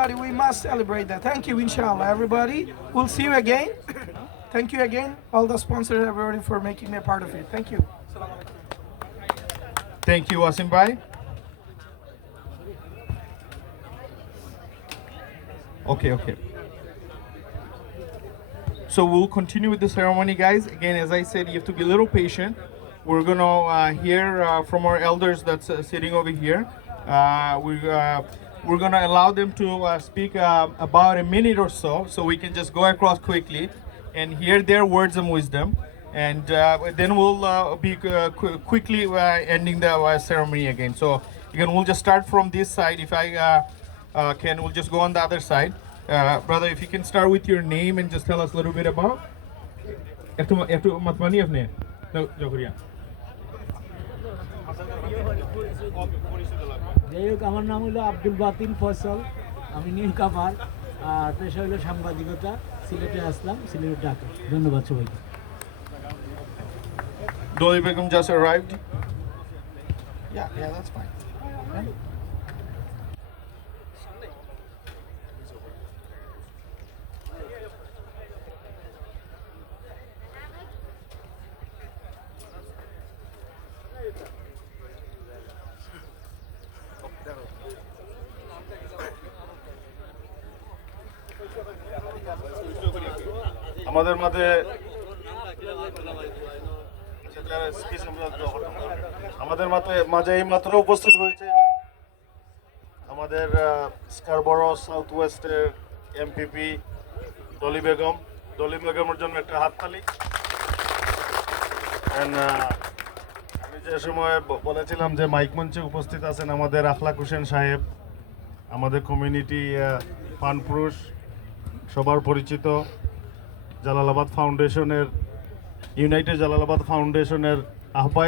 everybody. We must celebrate that. Thank you, inshallah, everybody. We'll see you again. Thank you again, all the sponsors, everybody, for making me a part of it. Thank you. Thank you, Wasim Bhai. Okay. So we'll continue with the ceremony, guys. Again, as I said, you have to be a little patient. We're gonna hear from our elders that's sitting over here. We're gonna allow them to speak about a minute or so we can just go across quickly and hear their words and wisdom. And then we'll be quickly ending the ceremony again. So again, we'll just start from this side. If I can, we'll just go on the other side. Brother, if you can start with your name and just tell us a little bit about. একটু মাতমানি আপনি জহরিয়া যাই হোক, আমার নাম হলো আব্দুল বাতিন ফয়সল, আমি নীল কামার, আর পেশা হলো সাংবাদিকতা। সিলেটে আসলাম, সিলেটের ঢাকা। ধন্যবাদ সবাইকে। Dolly Begum just arrived. Yeah, that's fine. আমাদের মাঝে মাঝে এই মাত্র উপস্থিত হয়েছে আমাদের স্কারবরো সাউথ ওয়েস্টের এমপিপি ডলি বেগম। ডলি বেগমের জন্য একটা হাততালি। আমি যে সময় বলেছিলাম যে মাইক মঞ্চে উপস্থিত আছেন আমাদের আখলাক হোসেন সাহেব, আমাদের কমিউনিটি পানপুরুষ, সবার পরিচিত জালালাবাদ ফাউন্ডেশনের, ইউনাইটেড জালালাবাদ ফাউন্ডেশনের আহ্বায়ক।